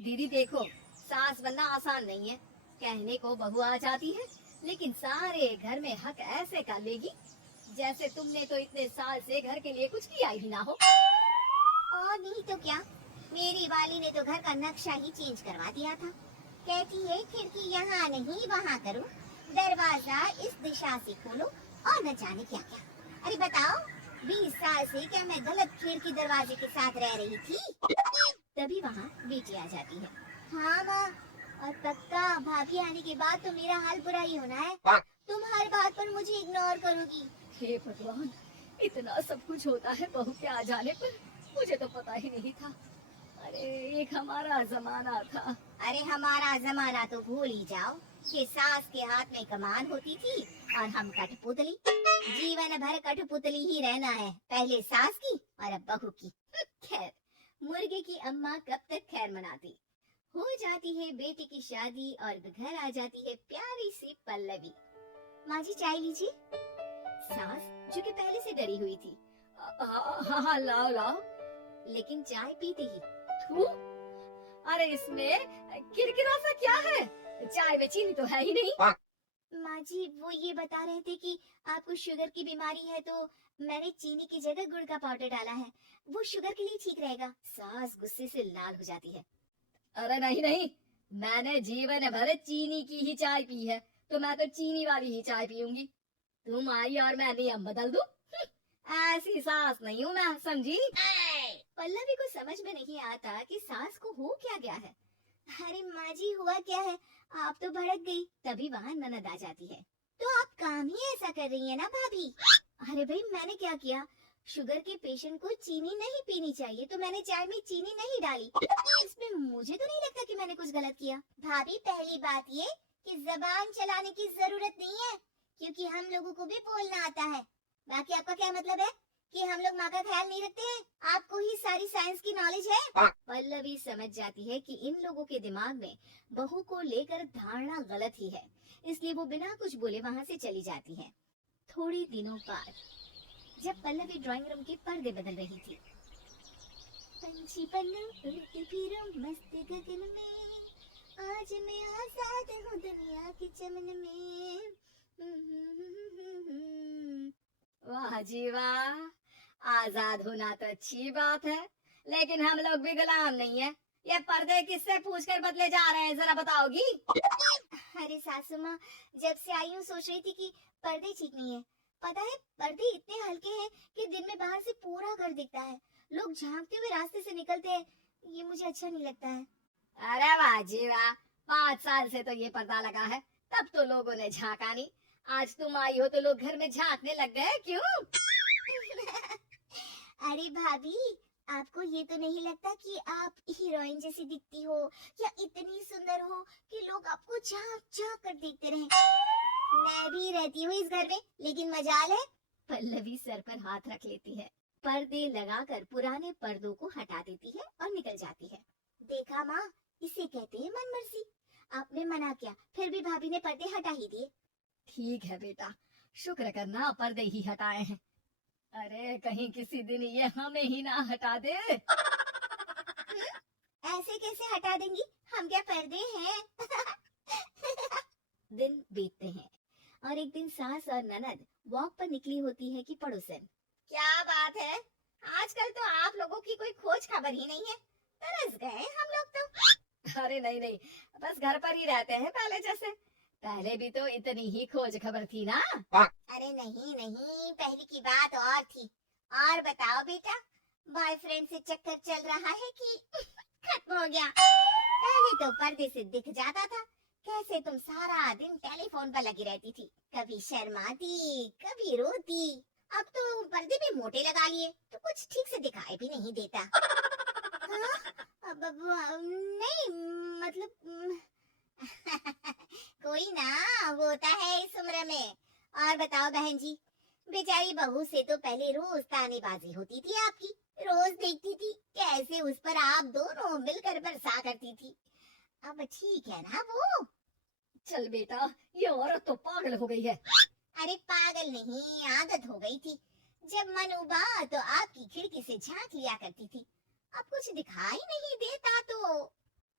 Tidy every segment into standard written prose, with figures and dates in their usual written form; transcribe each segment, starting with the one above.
दीदी देखो, सास बनना आसान नहीं है। कहने को बहू आ जाती है, लेकिन सारे घर में हक ऐसे कर लेगी जैसे तुमने तो इतने साल से घर के लिए कुछ किया ही ना हो। और नहीं तो क्या, मेरी वाली ने तो घर का नक्शा ही चेंज करवा दिया था। कहती है खिड़की यहाँ नहीं वहाँ करो, दरवाजा इस दिशा से खोलो और न जाने क्या क्या। अरे बताओ, 20 साल से क्या मैं गलत खिड़की दरवाजे के साथ रह रही थी? तभी वहाँ बेटी आ जाती है। हाँ माँ, और पक्का भाभी आने के बाद तो मेरा हाल बुरा ही होना है। तुम हर बात पर मुझे इग्नोर करोगी। हे भगवान, इतना सब कुछ होता है बहू के आ जाने पर, मुझे तो पता ही नहीं था। अरे एक हमारा जमाना था। अरे हमारा जमाना तो भूल ही जाओ कि सास के हाथ में कमान होती थी और हम कठपुतली। जीवन भर कठपुतली ही रहना है, पहले सास की और अब बहू की। खैर, मुर्गे की अम्मा कब तक खैर मनाती। हो जाती है बेटी की शादी और घर आ जाती है प्यारी सी पल्लवी। माँ जी चाय लीजिए। सास जो कि पहले से डरी हुई थी, हाँ हाँ, लाओ लाओ। लेकिन चाय पीते ही थू, अरे इसमें किरकिरा सा क्या है? चाय में चीनी तो है ही नहीं। माँ जी वो ये बता रहे थे कि आपको शुगर की बीमारी है, तो मैंने चीनी की जगह गुड़ का पाउडर डाला है, वो शुगर के लिए ठीक रहेगा। सास गुस्से से लाल हो जाती है। अरे नहीं नहीं, मैंने जीवन भर चीनी की ही चाय पी है, तो मैं तो चीनी वाली ही चाय पीऊंगी। तुम आई और मैं नियम बदल दूं? ऐसी सास नहीं हूँ मैं, समझी? पल्लवी को समझ में नहीं आता कि सास को हो क्या गया है। अरे माँ जी हुआ क्या है, आप तो भड़क गई। तभी वहाँ ननद आ जाती है। तो आप काम ही ऐसा कर रही है ना भाभी? अरे भाई मैंने क्या किया? शुगर के पेशेंट को चीनी नहीं पीनी चाहिए, तो मैंने चाय में चीनी नहीं डाली। इसमें मुझे तो नहीं लगता कि मैंने कुछ गलत किया। भाभी पहली बात ये कि जबान चलाने की जरूरत नहीं है, क्योंकि हम लोगों को भी बोलना आता है। बाकी आपका क्या मतलब है कि हम लोग माँ का ख्याल नहीं रखते हैं? आपको ही सारी साइंस की नॉलेज है। पल्लवी समझ जाती है कि इन लोगों के दिमाग में बहू को लेकर धारणा गलत ही है, इसलिए वो बिना कुछ बोले वहाँ से चली जाती है। थोड़े दिनों बाद जब पल्लवी ड्राइंग रूम के पर्दे बदल रही थी, पंछी पन्नू उड़ती फिरूं मस्त गगन में, आज मैं आजाद हूँ दुनिया के चमन में। वाह जी वाह, आजाद होना तो अच्छी बात है, लेकिन हम लोग भी गुलाम नहीं है। ये पर्दे किससे पूछकर बदले जा रहे हैं, जरा बताओगी? अरे सासू माँ, जब से आई हूँ सोच रही थी कि पर्दे ठीक नहीं है। पता है पर्दे इतने हल्के हैं कि दिन में बाहर से पूरा घर दिखता है, लोग झांकते हुए रास्ते से निकलते हैं, ये मुझे अच्छा नहीं लगता है। अरे वाह जी वाह, 5 साल से तो ये पर्दा लगा है, तब तो लोगों ने झांका नहीं। आज तुम आई हो तो लोग घर में झांकने लग गए, क्यों? अरे भाभी, आपको ये तो नहीं लगता कि आप हीरोइन जैसी दिखती हो या इतनी सुंदर हो कि लोग आपको झांक झांक कर देखते रहे? मैं भी रहती हूँ इस घर में, लेकिन मजाल है। पल्लवी सर पर हाथ रख लेती है, पर्दे लगाकर पुराने पर्दों को हटा देती है और निकल जाती है। देखा माँ, इसे कहते हैं मनमर्जी। आपने मना किया, फिर भी भाभी ने पर्दे हटा ही दिए। ठीक है बेटा, शुक्र करना पर्दे ही हटाए हैं। अरे कहीं किसी दिन ये हमें ही ना हटा दे। ऐसे कैसे हटा देंगी, हम क्या पर्दे हैं? दिन बीतते हैं और एक दिन सास और ननद वॉक पर निकली होती है कि पड़ोसन। क्या बात है, आजकल तो आप लोगों की कोई खोज खबर ही नहीं है, तरस गए हम लोग तो। अरे नहीं नहीं, बस घर पर ही रहते हैं पहले जैसे। पहले भी तो इतनी ही खोज खबर थी ना। अरे नहीं नहीं, पहले की बात और थी। और बताओ बेटा, बॉयफ्रेंड से चक्कर चल रहा है कि खत्म हो गया? पहले तो पर्दे से दिख जाता था कैसे तुम सारा दिन टेलीफोन पर लगी रहती थी, कभी शर्माती कभी रोती। अब तो पर्दे भी मोटे लगा लिए तो कुछ ठीक से दिखाई भी नहीं देता। हाँ? नहीं मतलब कोई ना होता है इस उम्र में। और बताओ बहन जी, बेचारी बहू से तो पहले रोज तानेबाजी होती थी आपकी, रोज देखती थी कैसे उस पर आप दोनों मिलकर बरसा करती थी। अब ठीक है ना वो? चल बेटा, ये औरत तो पागल हो गई है। अरे पागल नहीं, आदत हो गई थी। जब मन उबा तो आपकी खिड़की से झांक लिया करती थी, अब कुछ दिखाई नहीं देता तो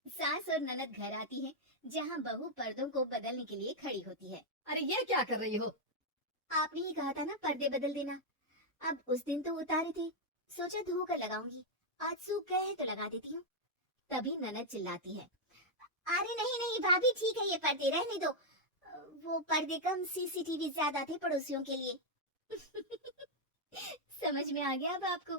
सास और ननद घर आती है, जहाँ बहू पर्दों को बदलने के लिए खड़ी होती है। अरे ये क्या कर रही हो? आपने ही कहा था ना पर्दे बदल देना। अब उस दिन तो उतारे थे, सोचा धोकर लगाऊंगी, आज सूख गए हैं तो लगा देती हूँ। तभी ननद चिल्लाती है, अरे नहीं नहीं भाभी, ठीक है ये पर्दे रहने दो। वो पर्दे कम, सीसीटीवी ज्यादा थे पड़ोसियों के लिए। समझ में आ गया अब आपको?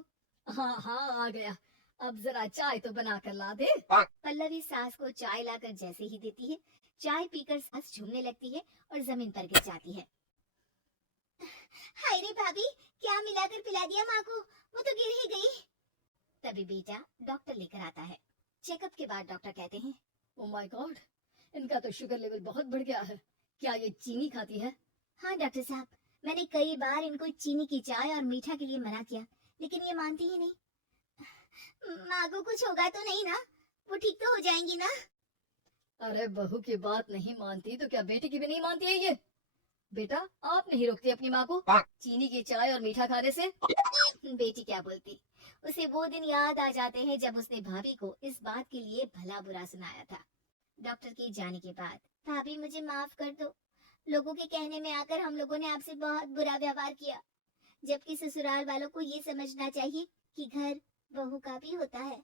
हाँ हाँ, आ गया। अब जरा चाय तो बना कर ला दे। पल्लवी सास को चाय लाकर जैसे ही देती है, चाय पीकर सास झूमने लगती है और जमीन पर गिर जाती है। हाय रे भाभी, क्या मिलाकर पिला दिया माँ को, वो तो गिर ही गई। तभी बेटा डॉक्टर लेकर आता है। चेकअप के बाद डॉक्टर कहते हैं, ओ माय गॉड, इनका तो शुगर लेवल बहुत बढ़ गया है। क्या ये चीनी खाती है? हाँ डॉक्टर साहब, मैंने कई बार इनको चीनी की चाय और मीठा के लिए मना किया, लेकिन ये मानती ही नहीं। माँ को कुछ होगा तो नहीं ना, वो ठीक तो हो जाएंगी ना? अरे बहू की बात नहीं मानती तो क्या बेटी की भी नहीं मानती है ये? बेटा, आप नहीं रोकती अपनी माँ को चीनी की चाय और मीठा खाने से? बेटी क्या बोलती, उसे वो दिन याद आ जाते हैं जब उसने भाभी को इस बात के लिए भला बुरा सुनाया था। डॉक्टर के जाने के बाद, भाभी मुझे माफ कर दो, लोगों के कहने में आकर हम लोगों ने आपसे बहुत बुरा व्यवहार किया, जबकि ससुराल वालों को ये समझना चाहिए कि घर बहू का भी होता है।